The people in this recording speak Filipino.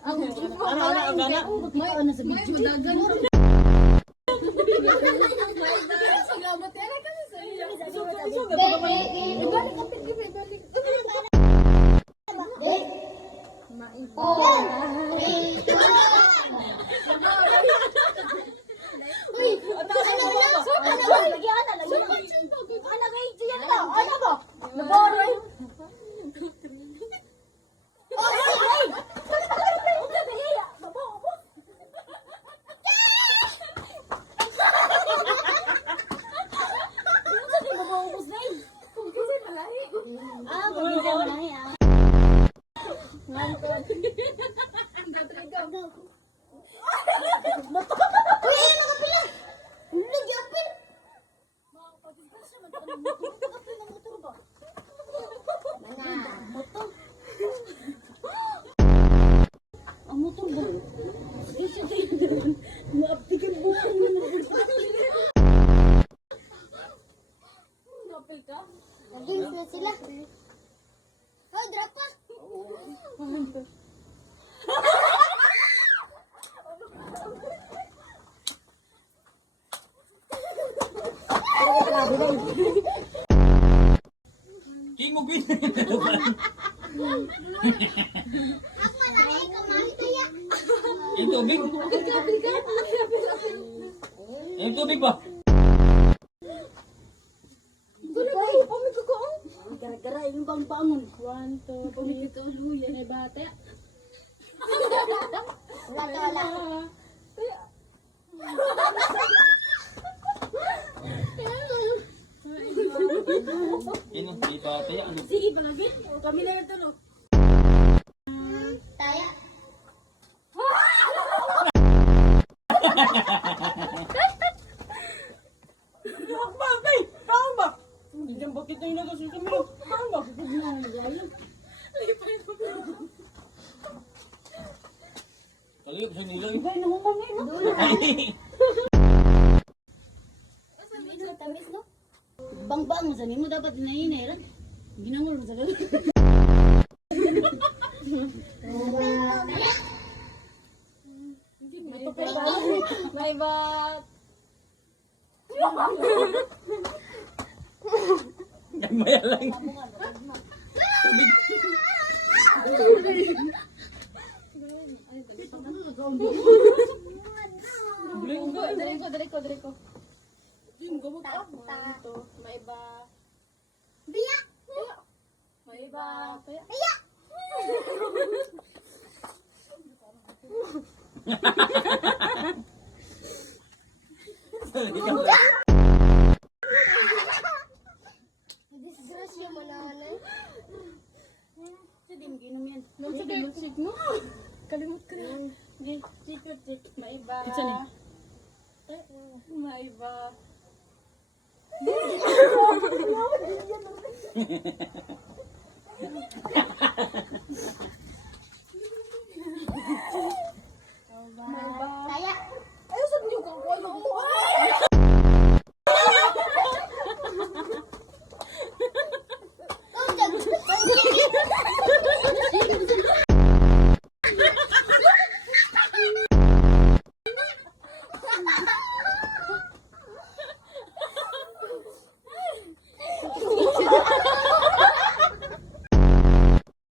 Ana. May ano sa video. Salamat ka na kasi sa iyo. Ibalik kapit gibi, ibalik. Naging na sila. Hoy, drop ka. King mo bin. Ako na ay kamahita ya. Yung tubig. Yung tubig ba? Gara-gara yung bang bangon. 1, 2, 3, may bate. Wala. Ini di pataya. Sige, palagi. Kami na ito, no? Taya. Diyan bakit na inagas yung kamera? Tama. Kaliyop sa nila. Tamis, no? Bang-bang mo sa mo dapat inainay ran. Ginangol mo sa galing. May bat. Nagmaya lang. Direko. May ba? Biya. May ba? Biya. Disgrasya mo na ano. Sadim ginom yan. Magsig mo. Kalimut ka na. Tik. May ba? May ba?